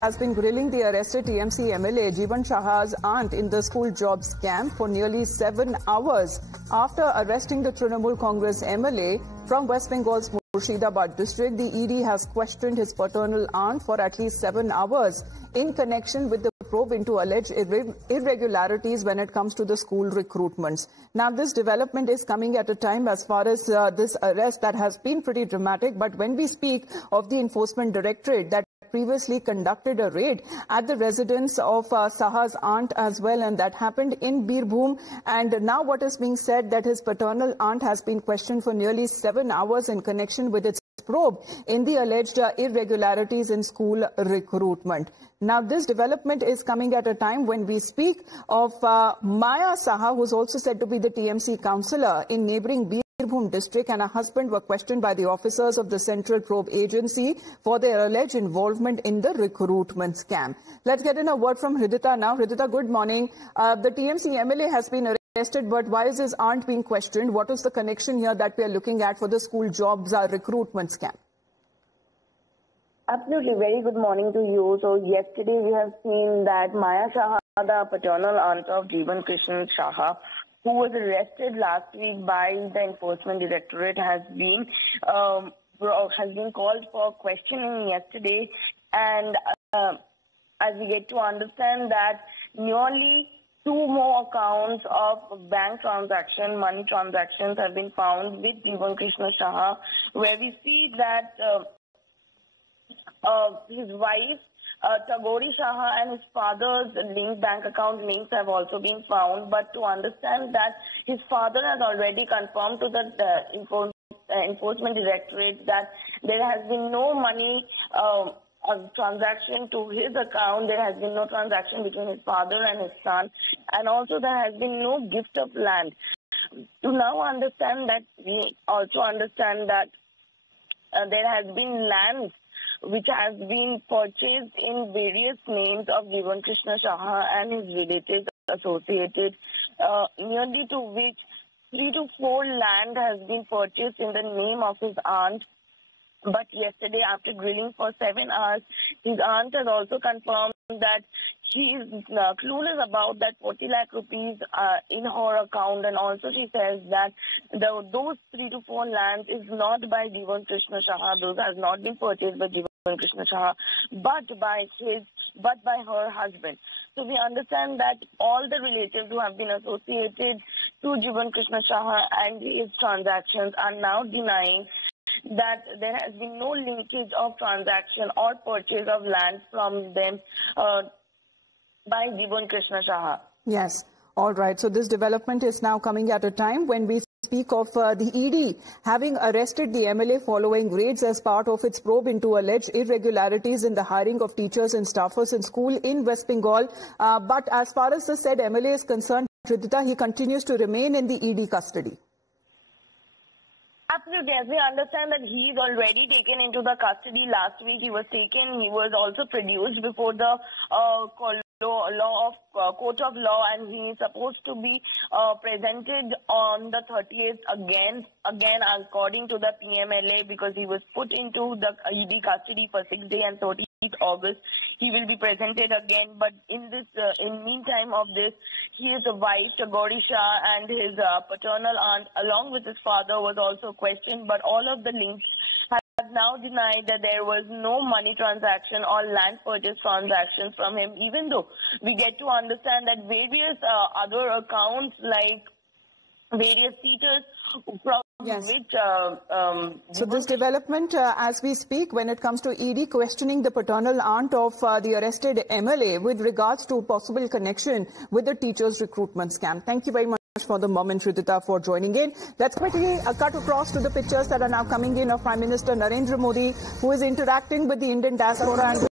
has been grilling the arrested TMC MLA Jeevan Saha's aunt in the school job scam for nearly 7 hours. After arresting the Trinamool Congress MLA from West Bengal's Murshidabad district, the ED has questioned his paternal aunt for at least 7 hours in connection with the probe into alleged irregularities when it comes to the school recruitments. Now, this development is coming at a time as far as this arrest that has been pretty dramatic. But when we speak of the Enforcement Directorate that previously conducted a raid at the residence of Saha's aunt as well, and that happened in Birbhum. And now what is being said that his paternal aunt has been questioned for nearly 7 hours in connection with its probe in the alleged irregularities in school recruitment. Now, this development is coming at a time when we speak of Maya Saha, who is also said to be the TMC councillor in neighbouring Birbhum district, and her husband were questioned by the officers of the Central Probe Agency for their alleged involvement in the recruitment scam. Let's get in a word from Hridita now. Hridita, good morning. The TMC MLA has been arrested, but why is his aunt being questioned? What is the connection here that we are looking at for the school jobs recruitment scam? Absolutely. Very good morning to you. So yesterday we have seen that Maya Saha, the paternal aunt of Jeevan Krishnan Saha, who was arrested last week by the Enforcement Directorate, has been called for questioning yesterday. And as we get to understand that nearly 2 more accounts of bank transaction, money transactions have been found with Jeevan Krishnan Saha, where we see that his wife, Tagori Saha, and his father's bank account links have also been found. But to understand that his father has already confirmed to the Enforcement Directorate that there has been no money transaction to his account. There has been no transaction between his father and his son, and also there has been no gift of land. To now understand that, we also understand that there has been land which has been purchased in various names of Jeevan Krishnan Saha and his relatives associated, nearly to which 3 to 4 land has been purchased in the name of his aunt. But yesterday, after grilling for 7 hours, his aunt has also confirmed that she is clueless about that 40 lakh rupees in her account, and also she says that those 3 to 4 lands is not by Jeevan Krishnan Saha. Those has not been purchased by Jeevan Krishnan Saha, but by her husband. So we understand that all the relatives who have been associated to Jeevan Krishnan Saha and his transactions are now denying that there has been no linkage of transaction or purchase of land from them by Jeevan Krishnan Saha. Yes. All right. So this development is now coming at a time when we speak of the ED having arrested the MLA following raids as part of its probe into alleged irregularities in the hiring of teachers and staffers in school in West Bengal. But as far as the said MLA is concerned, Hridita, he continues to remain in the ED custody. Absolutely. As we understand that he is already taken into the custody. Last week he was taken. He was also produced before the court of law, and he is supposed to be presented on the 30th again according to the PMLA, because he was put into the ED custody for 6 days, and 30th August he will be presented again. But in this in meantime of this, his wife Tagori Shah and his paternal aunt along with his father was also questioned, but all of the links have now denied that there was no money transaction or land purchase transactions from him, even though we get to understand that various other accounts, like various teachers from which... So this development, as we speak, when it comes to ED questioning the paternal aunt of the arrested MLA with regards to possible connection with the teachers' recruitment scam. Thank you very much for the moment, Hridita, for joining in. Let's quickly cut across to the pictures that are now coming in of Prime Minister Narendra Modi, who is interacting with the Indian diaspora and